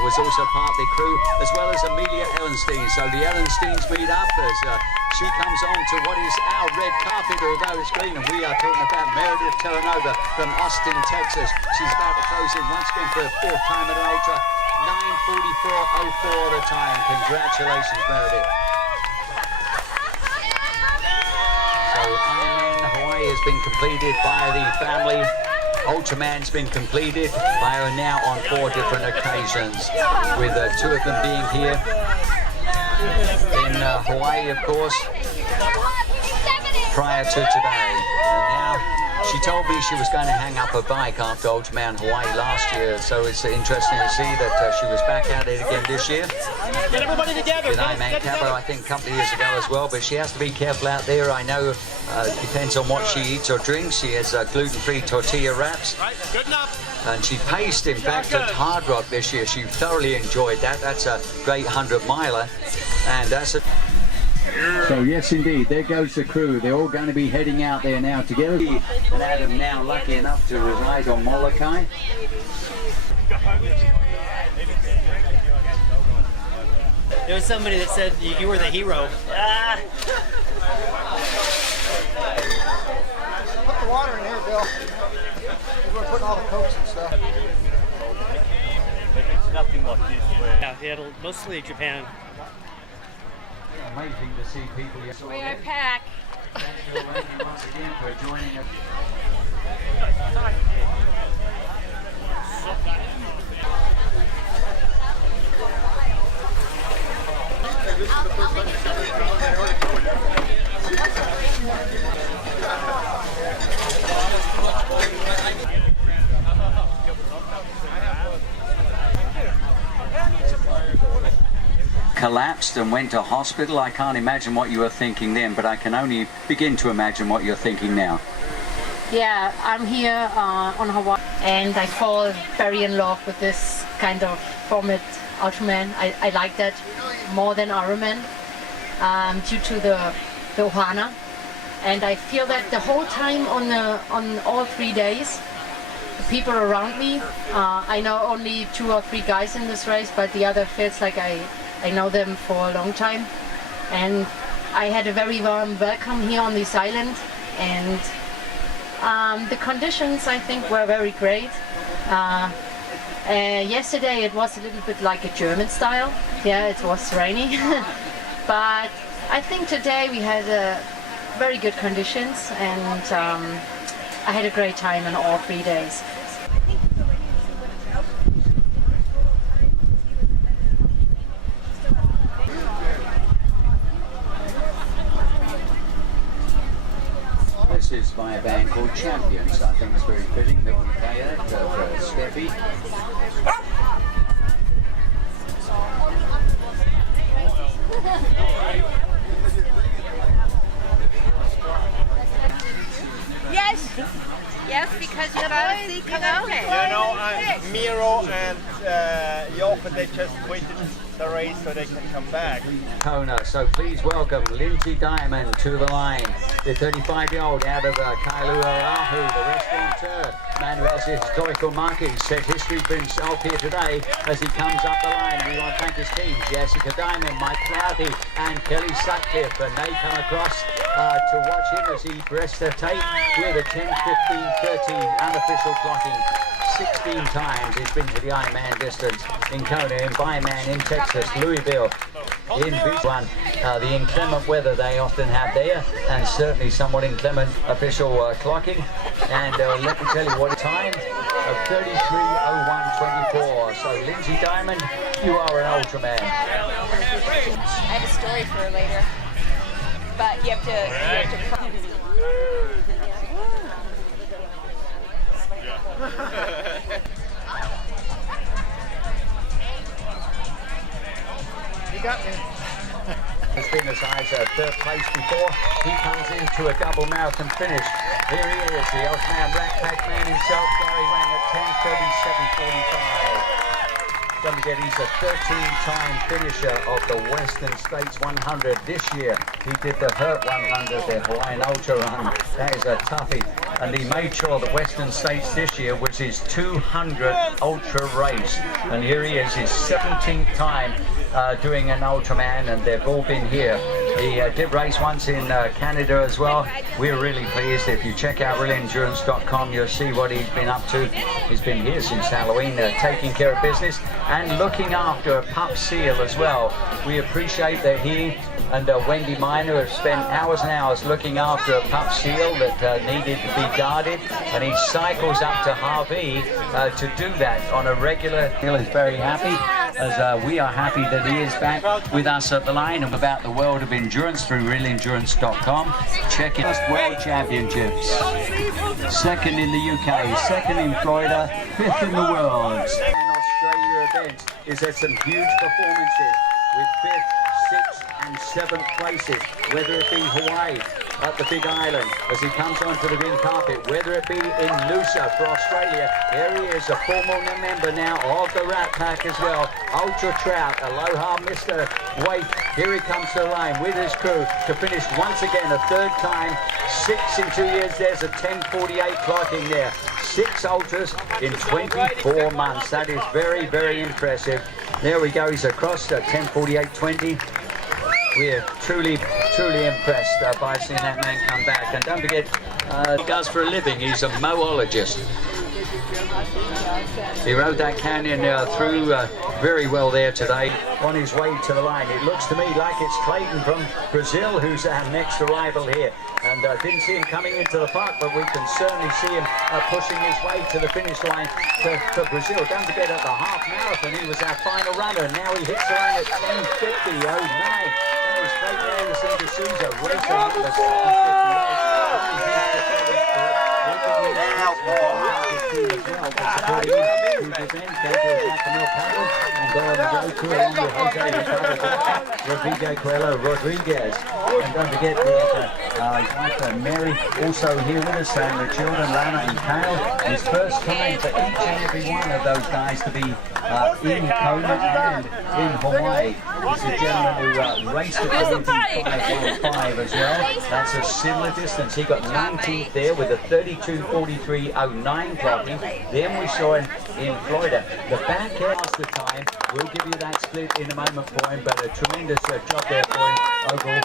was also part of the crew, as well as Amelia Ellenstein. So the Ellensteins meet up as she comes on to what is our red carpet, although it's green, and we are talking about Meredith Terranova from Austin, Texas. She's about to close in once again for a fourth time at an ultra. 9:44.04 the time. Congratulations, Meredith. So Ironman Hawaii has been completed by the family. Ultraman's been completed by her now on 4 different occasions, with 2 of them being here in Hawaii, of course, prior to today. And now she told me she was going to hang up her bike after Ultraman Hawaii last year, so it's interesting to see that she was back at it again this year. Get everybody together. With Ironman Cabo, I think a couple of years ago as well, but she has to be careful out there. I know depends on what she eats or drinks. She has gluten-free tortilla wraps. Right, good enough. And she paced, in fact, at Hard Rock this year. She thoroughly enjoyed that. That's a great 100-miler. And that's a... So, yes, indeed, there goes the crew. They're all going to be heading out there now together. And Adam now lucky enough to reside on Molokai. There was somebody that said you were the hero. Put the water in here, Bill. We're putting all the cokes and stuff. It's nothing like this. Yeah, it'll mostly Japan. Amazing to see people. Where I pack. Once again for joining us. Collapsed and went to hospital. I can't imagine what you were thinking then, but I can only begin to imagine what you're thinking now. Yeah, I'm here on Hawaii, and I fall very in love with this kind of format, Ultraman. I like that more than Ironman due to the ohana, and I feel that the whole time on all 3 days, the people around me, I know only 2 or 3 guys in this race, but the other feels like I know them for a long time, and I had a very warm welcome here on this island, and the conditions I think were very great. Yesterday it was a little bit like a German style. Yeah, it was rainy, but I think today we had very good conditions, and I had a great time on all 3 days. This is by a band called Champions. I think it's very fitting that we play that for Steffi. Yes, because you know, You know, Miro and Jochen, they just quitted the race so they can come back. Kona. So please welcome Lindsay Diamond to the line. The 35-year-old out of Kailua Oahu, the restaurateur. Man who has historical markings, set history for himself here today as he comes up the line. We want to thank his team, Jessica Diamond, Mike Clardy and Kelly Sutcliffe, and they come across to watch him as he breasts the tape with a 10, 15, 13 unofficial clocking. 16 times he's been to the Ironman distance in Kona, in Biman, in Texas, Louisville, in Bhutan. The inclement weather they often have there, and certainly somewhat inclement official clocking. And let me tell you what time of 33:01:24. So Lindsay Diamond, you are an Ultraman. I have a story for her later, but you have to You got me. Has been as high as third place before. He comes into a double marathon finish. Here he is, the Ultraman Rackpack man himself, Gary Wang at 10:37:45. Don't forget, he's a 13-time finisher of the Western States 100 this year. He did the Hurt 100, the Hawaiian Ultra Run. That is a toughie. and he made sure the Western States this year was his 200th ultra race, and here he is, his 17th time doing an Ultraman, and they've all been here. He did race once in Canada as well. We're really pleased. If you check out realendurance.com, you'll see what he's been up to. He's been here since Halloween, taking care of business and looking after a pup seal as well. We appreciate that he and Wendy Miner have spent hours and hours looking after a pup seal that needed to be guarded, and he cycles up to Harvey to do that on a regular. He is very happy, as we are happy that he is back with us at the line and about the world of endurance through realendurance.com. Check it. First World Championships, second in the UK, second in Florida, fifth in the world. And Australia events is at some huge performances with fifth, sixth and seventh places, whether it be Hawaii at the Big Island as he comes onto the green carpet, whether it be in Noosa for Australia. Here he is, a formal member now of the Rat Pack as well. Ultra Trout, aloha Mr. Wake. Here he comes to the line with his crew to finish once again a third time. 6 in 2 years. There's a 10:48 clocking there. 6 ultras in 24 months. That is very, very impressive. There we go. He's across 10:48.20. We're truly impressed by seeing that man come back. And don't forget, he does for a living. He's a moologist. He rode that canyon through very well there today on his way to the line. It looks to me like it's Clayton from Brazil who's our next arrival here. And didn't see him coming into the park, but we can certainly see him pushing his way to the finish line for Brazil. Don't forget, at the half marathon, he was our final runner, and now he hits the line at 10:50.09. That is Clayton Anderson D'Souza racing at the 10:50. Rodriguez. And don't forget his wife Mary also here with us, and the children Lana and Kale. His first time for each and every one of those guys to be in Kona and in Hawaii. He's a gentleman who raced at the 5:15 as well. That's a similar distance. He got 19th there with a 32:43.09 clocking. Then we saw him in Florida. The back end last the time. We'll give you that split in a moment for him, but a tremendous job there for him overall.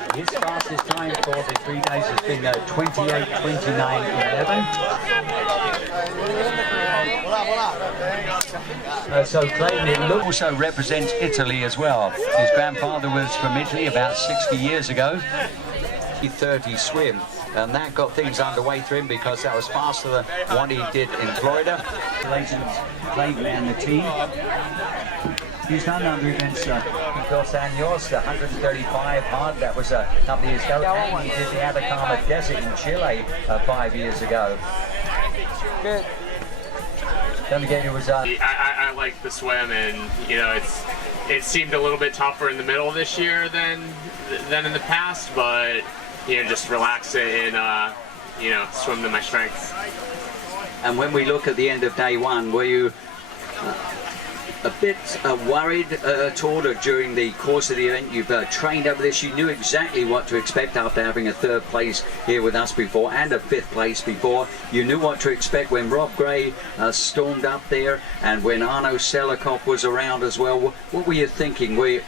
And his fastest time for the 3 days has been 28:29.11. So Clayton also represents Italy as well. His grandfather was from Italy about 60 years ago. 30 swim, and that got things underway for him because that was faster than what he did in Florida. Clayton and the team. He's done other events, Dos Años, the 135 hard, that was a couple of years ago, and he did the Atacama Desert in Chile 5 years ago. Good. Don't forget it was... I like the swim, and you know it seemed a little bit tougher in the middle this year than in the past, but you know, just relax it and you know, swim to my strengths. And when we look at the end of day one, were you a bit worried at all during the course of the event? You've trained over this, you knew exactly what to expect after having a 3rd place here with us before and a 5th place before. You knew what to expect when Rob Gray stormed up there and when Arno Selikov was around as well. What were you thinking? You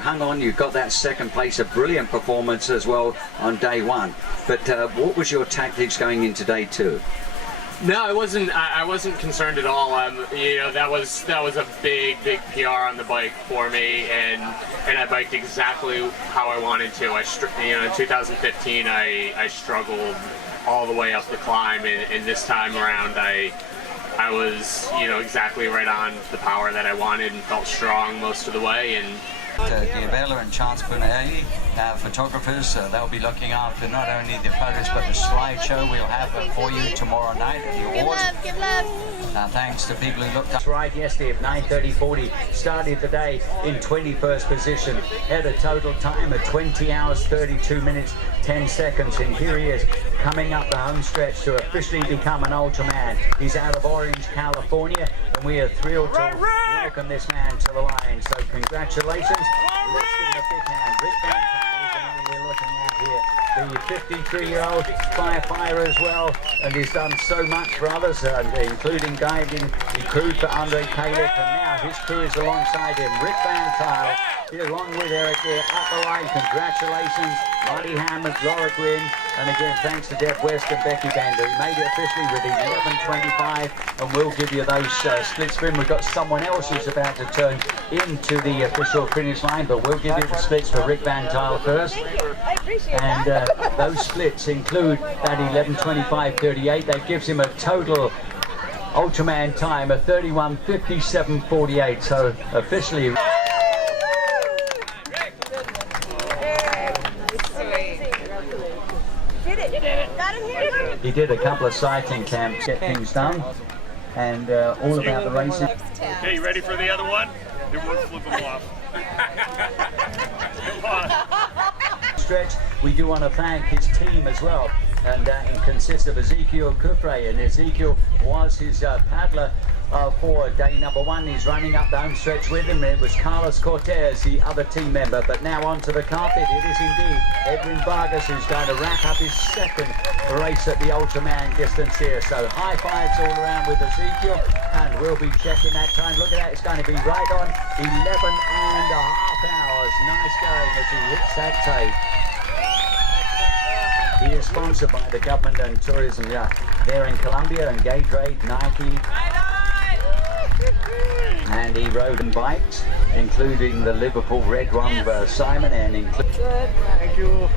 hung on, you got that 2nd place, a brilliant performance as well on day 1. But what was your tactics going into day 2? No, I wasn't concerned at all. You know, that was a big PR on the bike for me, and I biked exactly how I wanted to. You know, in 2015, I struggled all the way up the climb, and this time around, I was, you know, exactly right on the power that I wanted and felt strong most of the way. And Diabella and Chance Punaheli, our photographers, they'll be looking after not only the photos but the slideshow we'll have for you tomorrow night at the awards. Give love. Thanks to people who looked up. Right yesterday at 9:30.40, started the day in 21st position, had a total time of 20 hours, 32 minutes, 10 seconds, and here he is coming up the home stretch to officially become an Ultraman. He's out of Orange, California, and we are thrilled to welcome this man to the line. So congratulations. Let's give him a big hand. Rick Van Taal is the man we're looking at here. the 53-year-old firefighter as well, and he's done so much for others, including guiding the crew for Andre Caleb, and now his crew is alongside him. Rick Van Tile, here along with Eric there at the line. Congratulations, Marty Hammond, Laura Gwynn, and again thanks to Deb West and Becky Bender. He made it officially with 11:25, and we'll give you those splits for him. We've got someone else who's about to turn into the official finish line, but we'll give you the splits for Rick Van Tile first. I appreciate And those splits include that 11:25.38. That gives him a total Ultraman time of 31:57.48. So officially. He did a couple of cycling camps, get things done, and all about the racing. Okay, you ready for the other one? It won't flip them off. Come on. Stretch, we do want to thank his team as well, and it consists of Ezekiel Kufre, and Ezekiel was his paddler for day number one. He's running up the home stretch with him. It was Carlos Cortez, the other team member, but now onto the carpet. It is indeed Edwin Vargas who's going to wrap up his second race at the Ultraman distance here. So high fives all around with Ezekiel, and we'll be checking that time. Look at that, it's going to be right on 11.5 hours. Nice going as he hits that tape. He is sponsored by the government and tourism there in Colombia, and Gatorade, Nike, and he rode and biked, including the Liverpool Red one for Simon, and Thank you.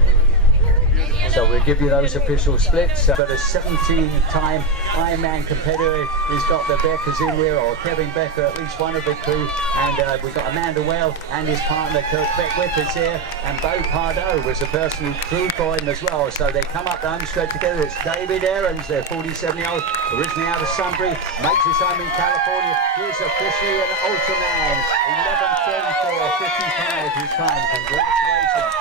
so we'll give you those official splits. But a 17-time Ironman competitor has got the Beckers in there, or Kevin Becker, at least one of the crew, and we've got Amanda Well and his partner Kirk Beckwith is here, and Bo Pardo was the person who crewed for him as well. So they come up the home stretch together. It's David Aarons, their 47-year-old, originally out of Sunbury, makes his home in California. Here's officially an Ultraman, 11:34.55 his time. Congratulations.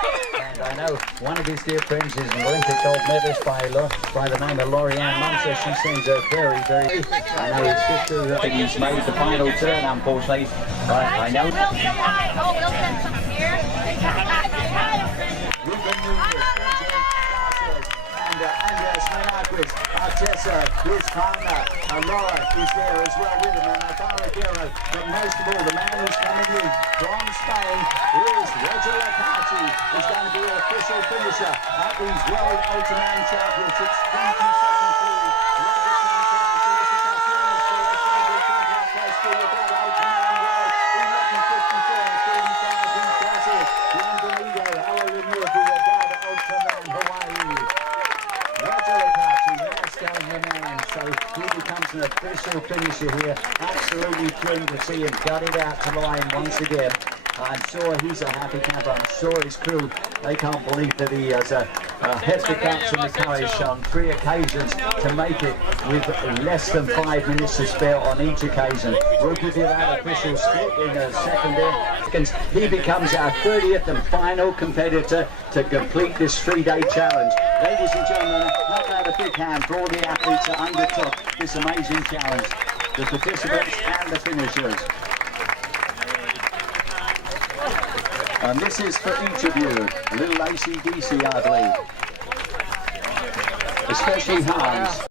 And I know one of his dear friends is an Olympic gold medalist by the name of Lorianne Munster. She seems a very, very... I know his sister, I think he's made the final turn, unfortunately. I know... Ruben Nunez, and Andres Menagris, Artessa, his partner, Laura is there as well with him, and Ibarra Guerrero. But most of all, the man who's coming in from Spain is Roger Lacati, who's going to be an official finisher at these World Ultraman Championships 2017. So he becomes an official finisher here. Absolutely thrilled to see him gut it out to line once again. I'm sure he's a happy camper. I'm sure his crew, they can't believe that he has had the guts and the courage on 3 occasions to make it with less than 5 minutes to spare on each occasion. We'll give you that official split in a second there. He becomes our 30th and final competitor to complete this 3-day challenge. Ladies and gentlemen, how about a big hand for all the athletes that undertook this amazing challenge, the participants and the finishers. And this is for each of you, little ACDC, I believe. Especially Hans.